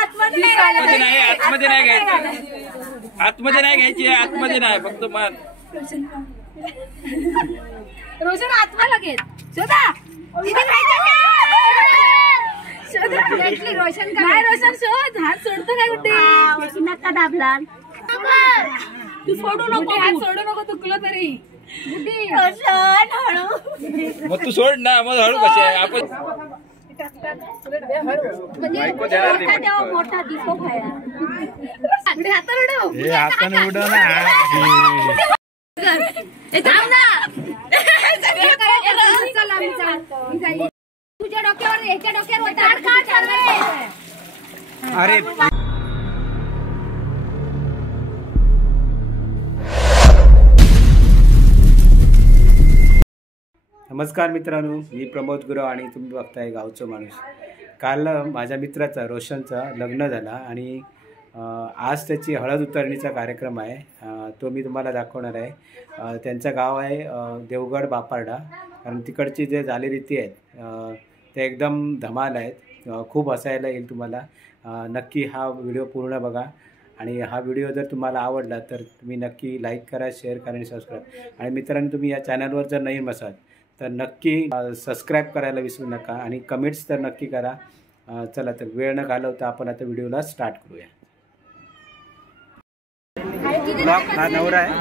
आतमध्ये नाही घ्यायची, आतमध्ये नाही घ्यायची, आतमध्ये नाही, फक्त मान. रोशन आत्मा लगेच शोधा. रोशन काय रोशन शोध. हात सोडतो काय कुठे नका दाबला. तू सोडू नको, हात सोडू नको, चुकलं तरी. मग तू सोड ना, मग हळू कशी आहे आपण मोठा दिसो खाया. हाताने उडव ना. तुझ्या डोक्यावर ह्याच्या डोक्यावर. अरे नमस्कार मित्रांनो, मी प्रमोद गुरव आणि तुम्ही बघताय गावचं माणूस. काल माझ्या मित्राचा रोशनचा लग्न झाला आणि आज त्याची हळद उतरणीचा कार्यक्रम आहे. तो मी तुम्हाला दाखवणार आहे. त्यांचं गाव आहे देवगड बापारडा. कारण तिकडची जे चालीरीती आहेत ते एकदम धमाल आहेत. खूप हसायला येईल तुम्हाला. नक्की हा व्हिडिओ पूर्ण बघा आणि हा व्हिडिओ जर तुम्हाला आवडला तर तुम्ही नक्की लाईक करा, शेअर करा आणि सबस्क्राईब. आणि मित्रांनो, तुम्ही या चॅनलवर जर नवीन असाल तर नक्की सबस्क्राईब करायला विसरू नका आणि कमेंट्स तर नक्की करा. चला तर वेळ न घालवता आपण आता व्हिडिओला स्टार्ट करूया. ब्लॉग हा नवरा आहे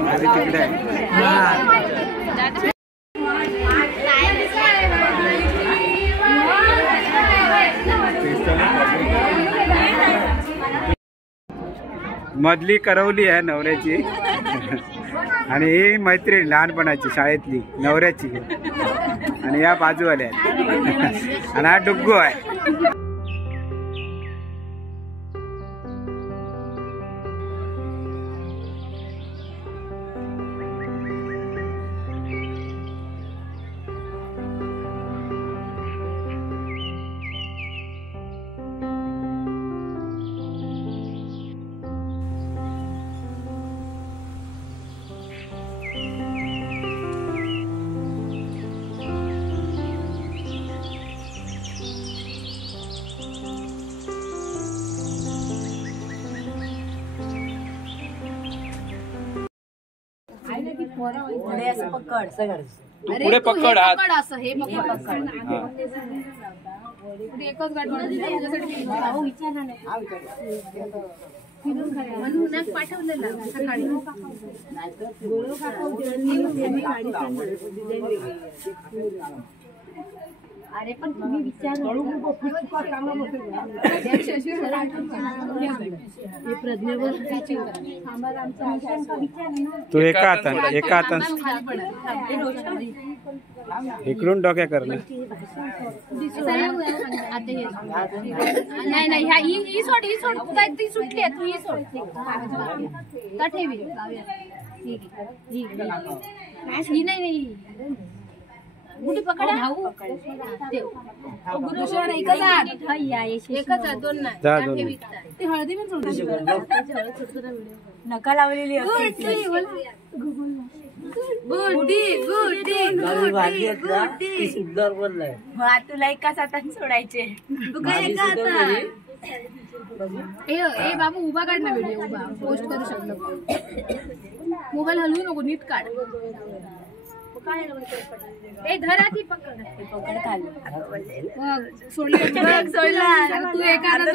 आणि तिकडे आहे. मधली करवली आहे नवऱ्याची आणि ही मैत्रीण लहानपणाची शाळेतली नवऱ्याची आणि या बाजूवाल्या आहेत आणि हा डुग्गू आहे. पुढे पकड हात. असं हे एकच पाठवलेलं सकाळी. अरे पण तुम्ही विचार तू एका हातान इकडून डोक्या कर. नाही ही सोड, ही सोड. ती सुटली आहे, तू ही सोड. ठेवी ही नाही कुठे पकडा. एकच दोन नाही. ते हळदी पण सोडून नका लावलेली. तुला एकाच हातात सोडायचे. तू काय एका हातात. ए बाबू उभा काढ ना व्हिडिओ. उभा पोस्ट करू शकतो. मोबाईल हलवू नको, नीट काढ. ए धरा ती पकड खाली. सोडला तू एका हातात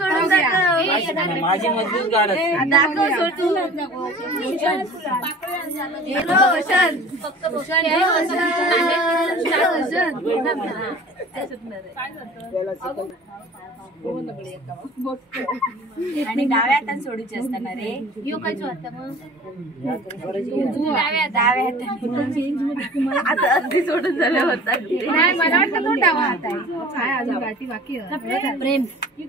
सोडून माझी मजबूत गाड आणि डाव्या हातात सोडूची असताना रे. यो काय आता डाव्या आता अगदी सोडून झालं होता. नाही मला वाटतं तो डावा हात आहे. अजून गाठी बाकी प्रेम कधी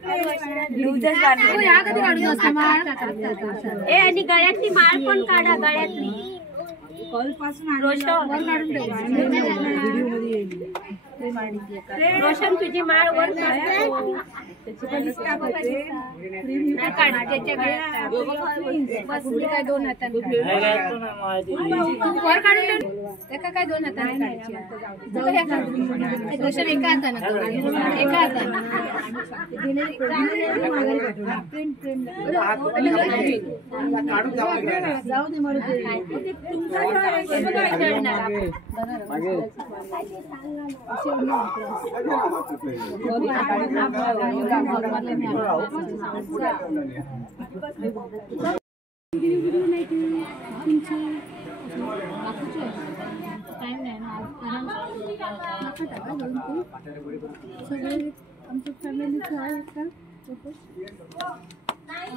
काढून असतं. ए आणि गळ्यातली माळ पण काढा. गळ्यातली रोशन तुझी माळ वर दोन हातांनी वर काढून त्याका काय 2 हाताने काढायची रोशन एका हाताने एका हाताने जाऊ दे मला टाइम नाही ना सगळे आमच्या फॅमिलीचं आहे का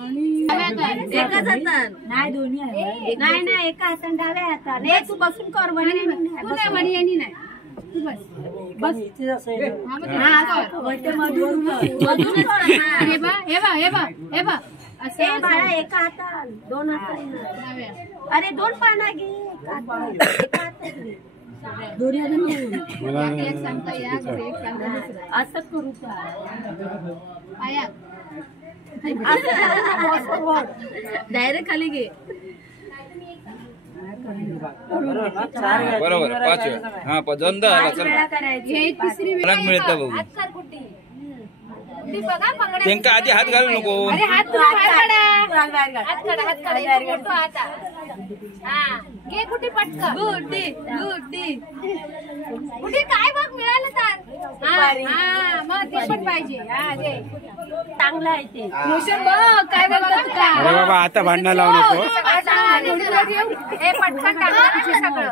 आणि एका हातात नाही दोन्ही आहे नाही नाही एका हातात डाव्या हातात रे तू बसून कर म्हणे तू नाही म्हणे यांनी नाही तू बस बस इथे असेल हा वटे मधून हे बा हे बा हे बा हे बा असे बाळा एका हातात 2 हाताने अरे 2 पाना घे एका हातात दोरी एक सांगता या एक सांगता असं करू आया डायरेक्ट खाली घे बरोबर 5 हा दोनदा झाला चल हे तिसरी वेळ मिळतं बघू त्यांका आधी हात घालू नको अरे हात फोटो आता हा घे कुठे पटका गुड्डी गुड्डी कुठे काय बघ मिळालं तर हा मग ते पण पाहिजे हा घे चांगलं आहे ते रोशन बघ काय बघत का अरे बाबा आता भांडणं लावू नको हे पटकन टाका सगळं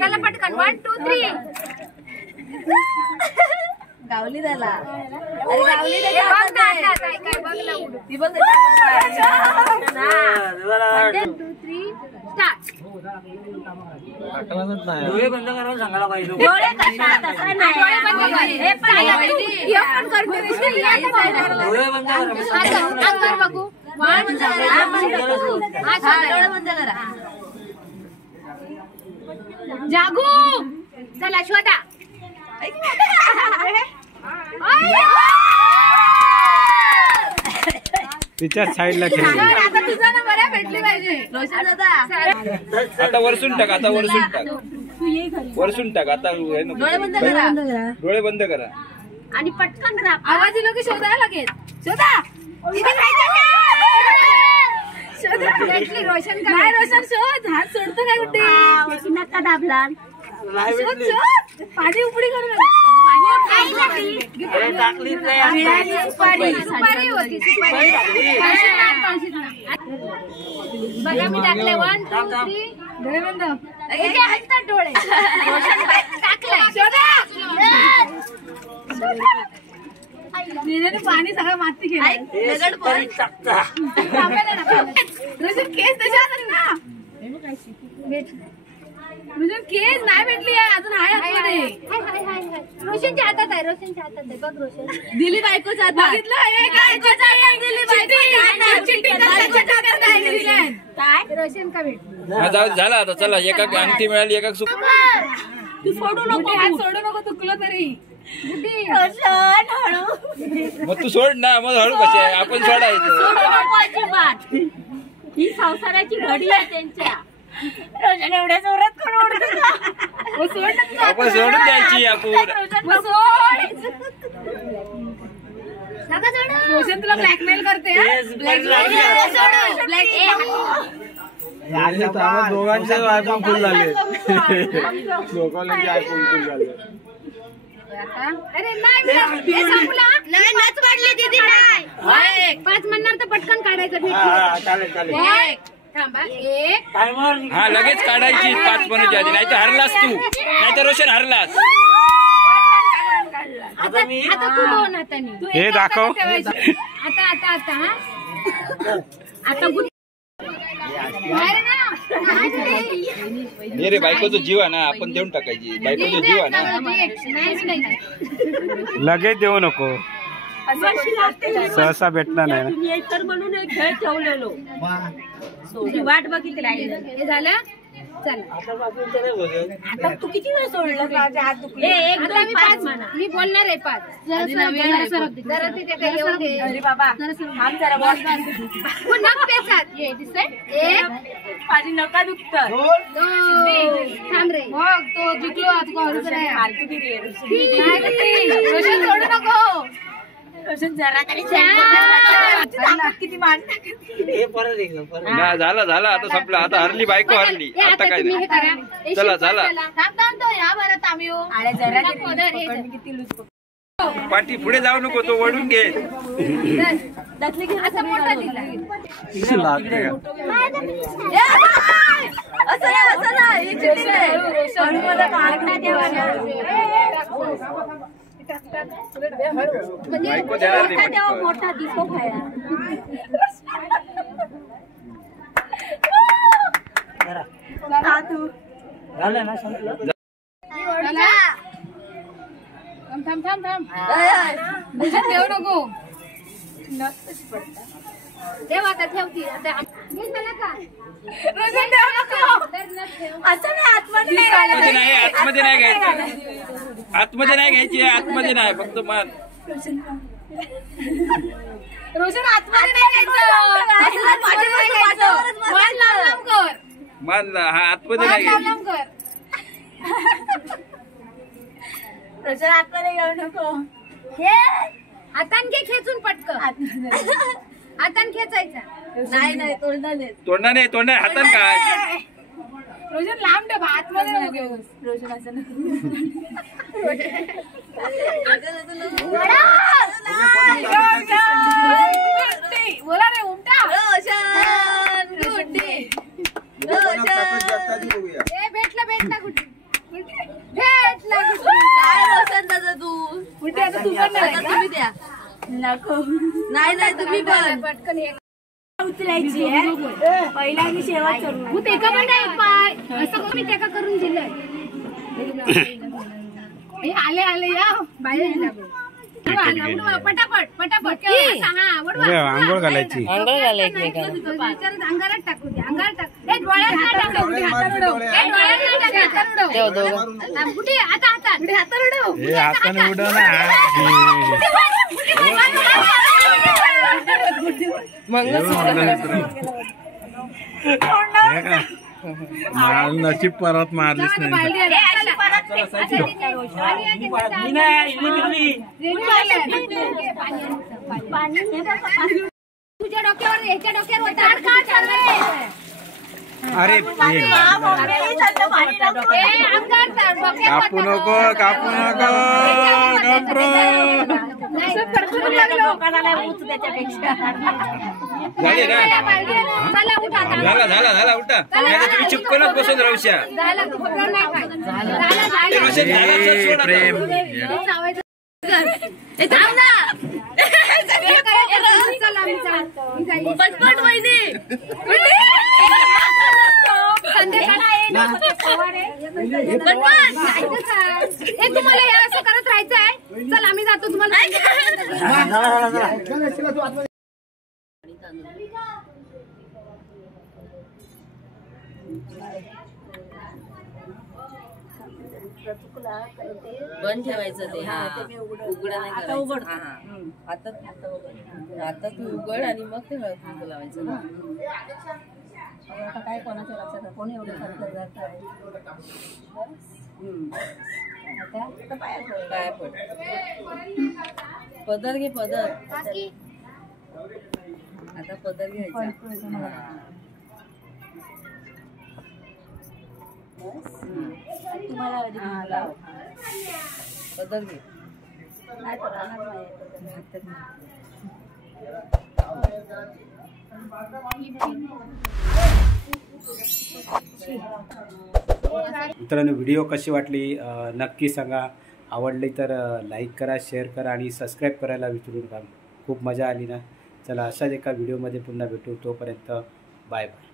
चला पटकन 1 2 3 गावली त्याला अरे गावली ती बघ 1 2 3 स्टार्ट डोळे बंद करायला सांगायला पाहिजे डोळे पण करते डोळे बंद करा बघू डोळे बंद करा जागू चला शोधा तिच्या साईडला खेळ आता तुझा नंबर आहे भेटली पाहिजे रोशन दादा आता वरसून टाक आता वरसून टाक वरसून टाक आता डोळे बंद करा डोळे बंद करा आणि पटकन करा आवाज दिलो की शोधायला लागेल शोधा शोधा भेटली रोशन काय रोशन शोध हात सोडतो काय कुठे नका दाबला पाणी उपडी करू टाकली सुपारी होती बघा मी टाकले 1 2 3 डोळे बंद हसतात डोळे टाकले पाणी सगळं माती केलं केस तशा ना रोशन केस नाही भेटली आहे अजून आहे रोशनच्या हातात आहे रोशनच्या हातात आहे बघ रोशन दिली बायकोच्या हातात बघितलं काय रोशन का भेटलं झाला आता चला एका अंगठी मिळाली एका तू सोडू नको हात सोडू नको चुकलं तरी मग तू सोड ना मग हळू कशी आहे आपण सोडायचं ही संसाराची घडी आहे त्यांच्या रोशन एवढ्या जोरात करून आपण सोडून द्यायची आपण रोशन तुला ब्लॅकमेल करते दोघांचे आयफोन फुल झाले दोघांचे आयफोन फुल झाले अरे नाही नाच वाढले दीदी नाही 5 म्हणणार तर पटकन काढायचं हा लगेच काढायची 5 बनवच्या आधी नाही तर हरलास तू नाही तर रोशन हरलास आता तू 2 हातांनी हे दाखव आता रे बायकोचा जीव आहे ना आपण देऊन टाकायची बायकोचा जीव आहे ना लगेच देऊ नको सहसा भेटणार नाही म्हणून एक खेळ ठेवलेलो वाट बघितली हे झालं आता तू किती वेळ सोडलं माझे हात दुखले एक दोन पाच मी बोलणार आहे पाच अरे बाबा थांब जरा बॉस नख पेचात एक माझी नका दुखतात थांब रे मग तो जिंकलो आता रोशन सोडू नको रोशन जरा तरी किती झालं झालं आता संपलं आता हरली बायको हरली आता काय नाही चला चला किती लूज पाठी पुढे जाऊ नको तो वळून घे असं मोठा दिला मोठा दिसतो खाया झालं ना संपलं थांब ठेव नको ठेव आता ठेवती आतमध्ये नाही घ्यायचं आतमध्ये नाही घ्यायची आतमध्ये नाही फक्त मान रोशन आतमध्ये नाही घ्यायचं मान हा आतमध्ये नाही घ्यायचं रोशन आतमध्ये घेऊ नको हातान घे खेचून पटकन हातान खेचायचा नाही तोंडा हातान काय रोशन लांब ठेव आतमध्ये नको घेऊ रोशन असं बोला रे उमटा रोशन गुड्डी भेटला कुठे भेटला काय रोशन दादा तू कुठे आता तू पण तुम्ही द्या नको नाही तुम्ही पण पटकन उचलायची पहिला मी शेवट करू ते का पण नाही पाय असं मी ते का करून दिलंय आले या बाहेर पटापट आंघोळ घालायची अंगारात टाकू दे अंगारात टाक कुठे आता हाताने उडव ना नशीब परत मारलीच नाही तुझ्या डोक्यावर याच्या डोक्यावर अरे कापू नको झाले ना झाला उठा तुम्ही चिपकूनच बसून राहूशा प्रेम पटपट वहिनी तुम्हाला हे असं करत राहायचं आहे चल आम्ही जातो तुम्हाला बंद ठेवायचं ते हा उघड नाही करायचं आता तू उघड आणि मग ते हळद लावायचं ना आता काय कोणाच्या लक्षात कोणी एवढं खर्च जात काय पड पदर घे पदर आता पदर घ्यायचा तुम्हाला पदर घे मित्रांनो व्हिडिओ कशी वाटली नक्की सांगा आवडली तर लाईक करा शेअर करा आणि सबस्क्राईब करायला विसरू नका खूप मजा आली ना चला अशाच एका व्हिडिओमध्ये पुन्हा भेटू तोपर्यंत बाय बाय